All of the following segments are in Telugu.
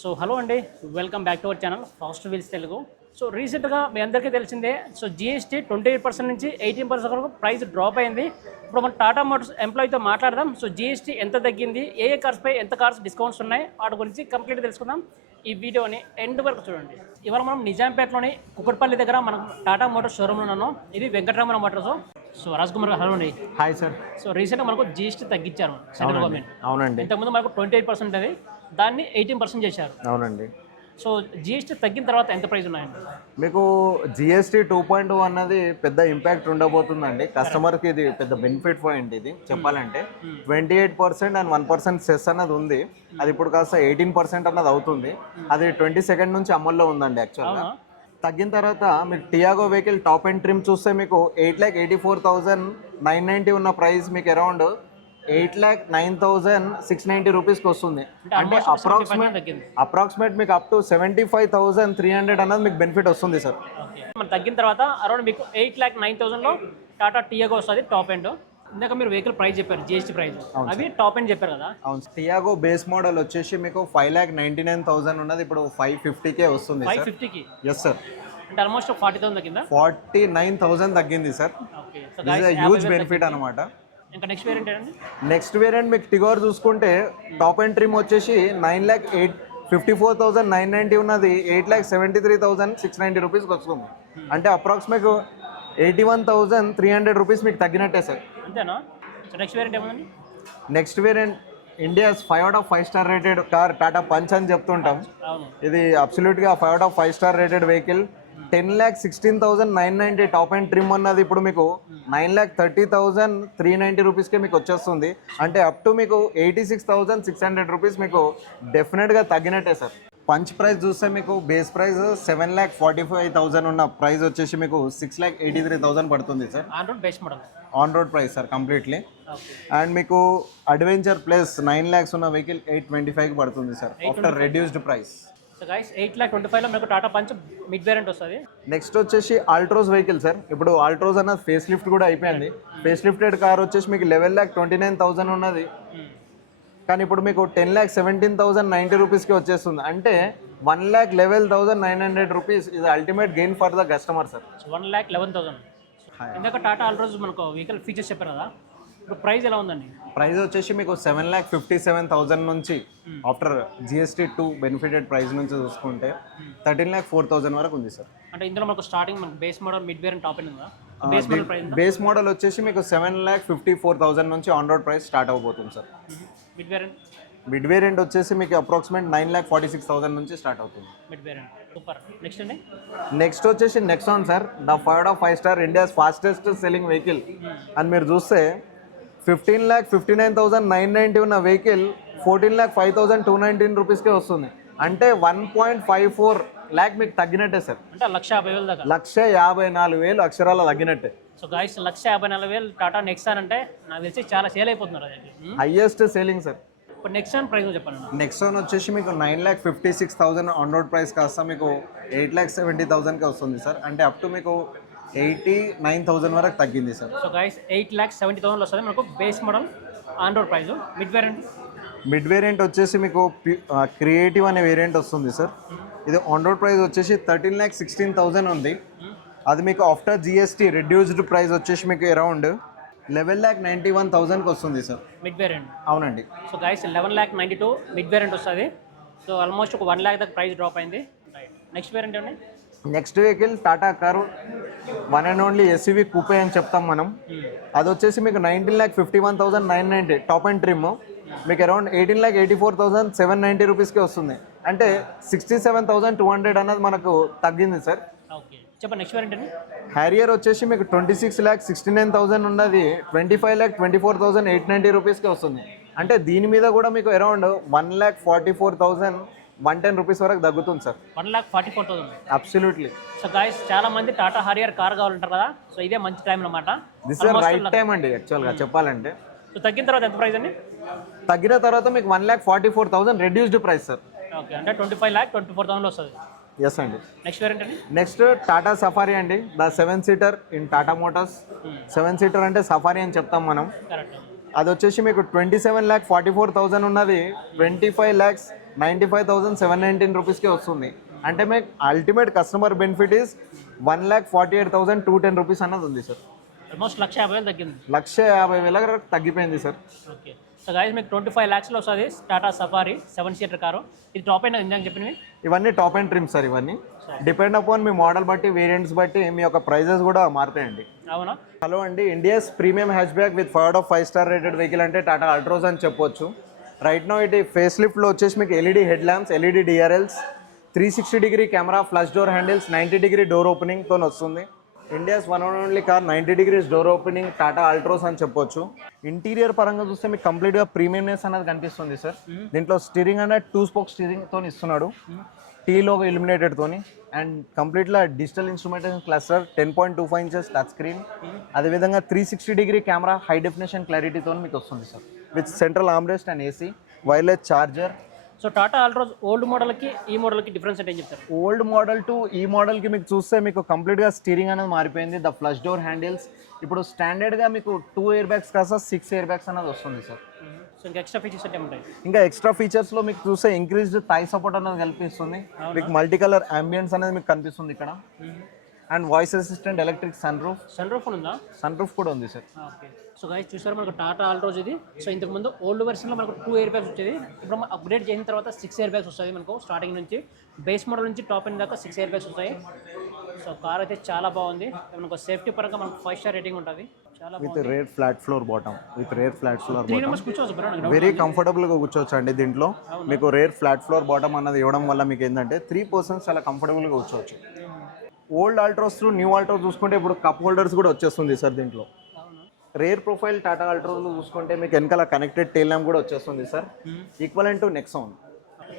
సో హలో అండి welcome back to our channel fast wheels Telugu. So రీసెంట్గా మీ అందరికీ తెలిసిందే so GST twenty eight percent నుంచి ఎయిటీన్ పర్సెంట్ వరకు ప్రైస్ డ్రాప్ అయింది. ఇప్పుడు మనం టాటా మోటార్స్ ఎంప్లాయీతో మాట్లాడదాం. సో జిఎస్టీ ఎంత తగ్గింది ఏ ఏ కార్స్పై ఎంత కార్స్ డిస్కౌంట్స్ ఉన్నాయి వాటి గురించి కంప్లీట్ తెలుసుకుందాం. ఈ వీడియోని ఎండ్ వరకు చూడండి. ఇవాళ మనం నిజాంపేటలోని కుక్కట్పల్లి దగ్గర మనం టాటా మోటార్స్ షోరూమ్లో ఉన్నాం ఇది Venkataramana motors. So Raj Kumar hello అండి. Hi sir. సో రీసెంట్గా మనకు జిఎస్టీ తగ్గించారు సెంట్రల్ గవర్నమెంట్. అవునండి. ఇంతకుముందు మనకు ట్వంటీ ఎయిట్ పర్సెంట్ అది. దాన్ని ఎయిటీన్ పర్సెంట్ చేశారు. అవునండి. సో జిఎస్టీ తగ్గిన తర్వాత ఎంత ప్రైస్ ఉన్నాయండి? మీకు జిఎస్టీ టూ పాయింట్ అన్నది పెద్ద ఇంపాక్ట్ ఉండబోతుందండి. కస్టమర్కి ఇది పెద్ద బెనిఫిట్ పాయింట్ ఇది చెప్పాలంటే. Twenty eight percent and one percent cess అన్నది ఉంది. అది ఇప్పుడు కాస్త ఎయిటీన్ పర్సెంట్ అన్నది అవుతుంది. అది ట్వంటీ సెకండ్ నుంచి అమల్లో ఉందండి యాక్చువల్గా? తగ్గిన తర్వాత మీకు Tiago vehicle top and trim చూస్తే మీకు eight lakh eighty four thousand nine ninety ఉన్న ప్రైస్ మీకు around eight lakh nine thousand six ninety రూపీస్కి వస్తుంది. అంటే almost 75% అప్రాక్సిమేట్ అప్రాక్సిమేట్ మీకు up to seventy five thousand three hundred అన్నది మీకు బెనిఫిట్ వస్తుంది సార్ మనం తగ్గిన తర్వాత అరౌండ్ మీకు ఎయిట్ ల్యాక్ నైన్ థౌసండ్లో టాటా టీఏగో వస్తుంది టాప్ ఎండ్ ఇందాక మీరు వెహికల్ ప్రైస్ చెప్పారు జిఎస్టీ ప్రైస్ అవి టాప్ ఎండ్ చెప్పారు కదా? అవును టియాగో బేస్ మోడల్ వచ్చేసి మీకు five lakh ninety nine thousand ఉన్నది ఇప్పుడు ఫైవ్ ఫిఫ్టీకే వస్తుంది ఫైవ్ ఫిఫ్టీకి ఎస్ సార్ అంటే ఆల్మోస్ట్ ఫార్టీ థౌసండ్ తగ్గిందా? ఫార్టీ నైన్ థౌసండ్ తగ్గింది సార్ హ్యూజ్ బెనిఫిట్ అనమాట ఇంకా నెక్స్ట్ వేరియంట్ ఏంటండి? నెక్స్ట్ వేరియంట్ మీకు టిగోర్ చూసుకుంటే టాప్ అండ్ ట్రిమ్ వచ్చేసి nine lakh eight fifty four thousand nine ninety ఉన్నది. Eight lakh seventy three thousand six ninety రూపీస్కి వస్తుంది అంటే approximate eighty one thousand three hundred rupees మీకు తగ్గినట్టే సార్. అంతేనా? సో నెక్స్ట్ వేరియంట్ ఏముందండి? Next variant India's five out of five star rated car Tata Punch అని చెప్తుంటాం. ఇది అబ్సల్యూట్గా five out of five star rated vehicle ten lakh sixteen thousand nine ninety top and trim అన్నది ఇప్పుడు మీకు nine lakh thirty thousand three ninety రూపీస్కే మీకు వచ్చేస్తుంది. అంటే అప్ టు మీకు eighty six thousand six hundred rupees మీకు డెఫినెట్గా తగ్గినట్టే సార్. పంచ్ ప్రైస్ చూస్తే మీకు base price seven lakh forty five thousand ఉన్న ప్రైస్ వచ్చేసి మీకు six lakh eighty three thousand పడుతుంది sir. On road base model on road price sir completely and మీకు అడ్వెంచర్ ప్లస్ నైన్ ల్యాక్స్ ఉన్న వెహికల్ ఎయిట్ ట్వంటీ ఫైవ్కి పడుతుంది sir after reduced price so guys eight lakh twenty ఫైవ్లో మీకు టాటా పంచ్ మిడ్ వేరియంట్ వస్తుంది. నెక్స్ట్ వచ్చేసి ఆల్ట్రోస్ వెహికల్ సార్ ఇప్పుడు ఆల్ట్రోస్ అన్నది ఫేస్ లిఫ్ట్ కూడా అయిపోయింది. ఫేస్ లిఫ్టెడ్ కార్ వచ్చేసి మీకు eleven lakh twenty nine thousand ఉన్నది. కానీ ఇప్పుడు మీకు ten lakh seventeen thousand ninety రూపీస్కి వచ్చేస్తుంది. అంటే one lakh eleven thousand nine hundred rupees ఇది ultimate gain for the customer sir one lakh eleven thousand ఇందాక టాటా ఆల్ రోజు మనకు వెహికల్ ఫీచర్స్ చెప్పారు కదా. ప్రైస్ ఎలా ఉందండి? ప్రైస్ వచ్చేసి మీకు seven lakh fifty seven thousand నుంచి after GST to benefited price నుంచి చూసుకుంటే థర్టీన్ ల్యాక్ ఫోర్ థౌసండ్ వరకు ఉంది సార్. అంటే ఇందులో మనకు స్టార్టింగ్ మనకు base model mid variant top end ఉందా? Base model price base model వచ్చేసి మీకు seven lakh fifty four thousand నుంచి ఆన్ రోడ్ ప్రైస్ స్టార్ట్ అవబోతుంది sir. Mid variant mid variant వచ్చేసి మీకు approximate nine lakh forty six thousand నుంచి స్టార్ట్ అవుతుంది. మిడ్ వేరియంట్ సూపర్ నెక్స్ట్ అండి? నెక్స్ట్ వచ్చేసి Nexon sir the five of five star India's fastest selling vehicle అని మీరు చూస్తే fifteen lakh fifty nine thousand nine ninety ఉన్న vehicle fourteen lakh five thousand two nineteen రూపీస్కే వస్తుంది. అంటే one point five four lakh మీకు తగ్గినట్టే సార్. అంటే లక్ష యాభై వేలు దాకా? లక్ష యాభై నాలుగు వేలు అక్షరాల తగ్గినట్టే. సో గాయస్ లక్ష యాభై నాలుగు వేలు టాటా నెక్సాన్ అంటే నాకు తెలిసి చాలా సేల్ అయిపోతున్నారు అది? Highest selling sir. ఇప్పుడు నెక్సాన్ ప్రైస్ చెప్పండి. నెక్సాన్ వచ్చేసి మీకు nine lakh fifty six thousand on road price కాస్త మీకు ఎయిట్ ల్యాక్ సెవెంటీ థౌసండ్కి వస్తుంది సార్. అంటే అప్ టు మీకు ఎయిటీ నైన్ థౌసండ్ వరకు తగ్గింది sir. So guys eight lakhs seventy thousand వస్తుంది. మనకు base model on road price mid variant mid variant వచ్చేసి మీకు క్రియేటివ్ అనే వేరియంట్ వస్తుంది సార్. ఇది ఆన్ రోడ్ ప్రైస్ వచ్చేసి థర్టీన్ ల్యాక్ సిక్స్టీన్ థౌసండ్ ఉంది. అది మీకు ఆఫ్టర్ జిఎస్టీ రెడ్యూస్డ్ ప్రైస్ వచ్చేసి మీకు around eleven lakh ninety one థౌసండ్కి వస్తుంది సార్. మిడ్ వేరియంట్ అవునండి. So guys eleven lakh ninety two mid variant వస్తుంది. సో ఆల్మోస్ట్ ఒక వన్ ల్యాక్ దాకా ప్రైస్ డ్రాప్ అయింది. నెక్స్ట్ వేరియంట్ ఏమండి? Next vehicle Tata car one and only SUV coupe అని చెప్తాం మనం. అది వచ్చేసి మీకు nineteen lakh fifty one thousand nine ninety top and trim మీకు around eighteen lakh eighty four thousand seven ninety రూపీస్కి వస్తుంది. అంటే sixty seven thousand two hundred అన్నది మనకు తగ్గింది సార్. ఓకే. చెప్పండి నెక్స్ట్ వేరియంట్ అండి. హ్యారియర్ వచ్చేసి మీకు twenty six lakh sixty nine thousand ఉన్నది. Twenty five lakh twenty four thousand eight ninety రూపీస్కి వస్తుంది. అంటే దీని మీద కూడా మీకు around one lakh forty four thousand one ten rupees వరకు తగ్గుతుంది sir. One lakh forty four thousand. Absolutely so guys చాలా మంది టాటా హరియర్ కార్ కావాలంటారు కదా సో ఇదే మంచి టైం అనమాట దిస్ ఇస్ రైట్ టైం అండి యాక్చువల్గా చెప్పాలంటే. సో తగ్గిన తర్వాత ఎంత ప్రైస్ అండి? తగ్గిన తర్వాత మీకు one lakh forty four thousand reduced price sir okay అంటే twenty five lakh twenty four thousand వస్తుంది ఎస్ అండి నెక్స్ట్ అండి? నెక్స్ట్ టాటా సఫారీ అండి. The seven seater in Tata Motors seven seater అంటే సఫారీ అని చెప్తాం మనం. అది వచ్చేసి మీకు twenty seven lakh forty four thousand ఉన్నది. Twenty five lakhs ninety five thousand seven nineteen రూపీస్కే వస్తుంది. అంటే మీకు ultimate customer benefit is one lakh forty eight thousand two ten rupees అన్నది ఉంది సార్ ఆల్మోస్ట్ లక్ష యాభై వేలు తగ్గింది. లక్ష యాభై వేల తగ్గిపోయింది సార్ ఓకే. సో గాయస్ మీకు ట్వంటీ ఫైవ్ ల్యాక్స్లో వస్తుంది Tata Safari seven seater car ఇది టాప్ అయినా ఇందాక చెప్పినవి? ఇవన్నీ టాప్ అండ్ ట్రిమ్ సార్ ఇవన్నీ. డిపెండ్ అపాన్ మీ మోడల్ బట్టి వేరియంట్స్ బట్టి మీ యొక్క ప్రైజెస్ కూడా మారుతాయండి. అవునా? హలో అండి India's premium hatchback with five of five star rated vehicle అంటే టాటా అల్ట్రోస్ అని చెప్పొచ్చు. రైట్ నో ఇటు ఫేస్ లిఫ్ట్లో వచ్చేసి మీకు LED head lamps LED DRLs three sixty degree camera flush door handles ninety degree door ఓపెనింగ్తో వస్తుంది. India's one and only car ninety degrees door opening Tata Altroz అని చెప్పొచ్చు. ఇంటీరియర్ పరంగా చూస్తే మీకు కంప్లీట్గా ప్రీమియంనెస్ అనేది కనిపిస్తుంది సార్ దీంట్లో స్టీరింగ్ అనేది టూ స్పోక్ స్టీరింగ్తో ఇస్తున్నాడు. టీలో లోగో తోని. And కంప్లీట్లా digital instrumentation cluster ten point two five inches touch screen అదేవిధంగా three sixty degree camera high definition క్లారిటీతో మీకు వస్తుంది sir with central armrest and AC wireless charger. So Tata Altroz old మోడల్కి ఈ మోడల్కి డిఫరెన్స్ అంటే ఏం చెప్తారు? ఓల్డ్ మోడల్ టు ఈ మోడల్కి మీకు చూస్తే మీకు కంప్లీట్గా స్టీరింగ్ అనేది మారిపోయింది. The flush door handles. ఇప్పుడు స్టాండర్డ్గా మీకు టూ ఇయర్ బ్యాగ్స్ కాస్త సిక్స్ ఇయర్ బ్యాగ్స్ అనేది వస్తుంది సార్. ఇంకా ఎక్స్ట్రా ఫీచర్స్ అంటే ఉంటాయి ఇంకా ఎక్స్ట్రా ఫీచర్స్లో మీకు చూస్తే ఇంక్రీజ్డ్ థై సపోర్ట్ అనేది కల్పిస్తుంది. మీకు మల్టీ కలర్ అంబియన్స్ అనేది మీకు కనిపిస్తుంది ఇక్కడ. And voice assistant electric sunroof sunroof ఉందా? సన్ రూఫ్ కూడా ఉంది సార్. సో గాయస్ చూసారు మనకు టాటా ఆల్ట్రోజ్ ఇది. సో ఇంతకుముందు ఓల్డ్ వెర్షన్లో మనకు టూ ఇయర్ బ్యాగ్స్ వచ్చేది. ఇప్పుడు మనం అప్గ్రేడ్ చేసిన తర్వాత సిక్స్ ఇయర్ బ్యాగ్స్ వస్తుంది మనకు స్టార్టింగ్ నుంచి. బేస్ మోడల్ నుంచి టాప్ ఎండ్ దాకా సిక్స్ ఇయర్ బ్యాగ్స్ వస్తాయి. సో కార్ అయితే చాలా బాగుంది. మనకు సేఫ్టీ పరంగా మనకు ఫైవ్ స్టార్ రేటింగ్ ఉంటుంది. చాలా with rear flat floor bottom with rear flat floor bottom very కంఫర్టబుల్గా కూర్చోవచ్చు అండి దీంట్లో. మీకు రేర్ ఫ్లాట్ ఫ్లోర్ బాటమ్ అన్నది ఇవ్వడం వల్ల మీకు ఏంటంటే త్రీ పర్సన్స్ చాలా కంఫర్టబుల్గా కూర్చోవచ్చు. ఓల్డ్ ఆల్ట్రోస్ న్యూ ఆల్ట్రోస్ చూసుకుంటే ఇప్పుడు కప్ హోల్డర్స్ కూడా వచ్చేస్తుంది సార్ దీంట్లో. రేర్ ప్రొఫైల్ టాటా ఆల్ట్రోస్లో చూసుకుంటే మీకు వెనకాల కనెక్టెడ్ టైల్ ల్యాంప్ కూడా వచ్చేస్తుంది సార్. ఈక్వల్ టు నెక్సాన్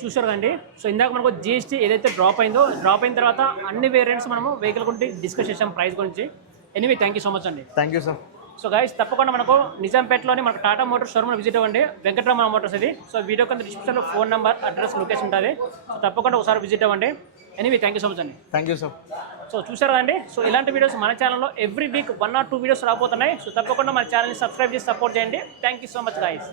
చూసారు కండి సో ఇందాక మనకు జిఎస్టీ ఏదైతే డ్రాప్ అయిందో డ్రాప్ అయిన తర్వాత అన్ని వేరియంట్స్ మనము వెహికల్ గురించి డిస్కస్ చేసాం ప్రైస్ గురించి. Anyway thank you so much అండి. Thank you sir so guys తప్పకుండా మనకు నిజాంపేటలోని మనకు టాటా మోటార్స్ షోరూమ్ విజిట్ అవ్వండి. వెంకటరమణ మోటార్స్ ఇది సో వీడియో కింద డిస్క్రిప్షన్లో ఫోన్ నెంబర్ అడ్రస్ లొకేషన్ ఉంటుంది. సో తప్పకుండా ఒకసారి విజిట్ అవ్వండి. Anyway thank you so much అండి థ్యాంక్ యూ సార్ సో చూసారా అండి? సో ఇలాంటి వీడియోస్ మన ఛానల్లో every week one or two videos రాబోతున్నాయి. సో తప్పకుండా మన ఛానల్ని సబ్స్క్రైబ్ చేసి సపోర్ట్ చేయండి. Thank you so much guys